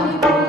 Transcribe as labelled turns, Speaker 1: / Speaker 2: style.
Speaker 1: Thank you.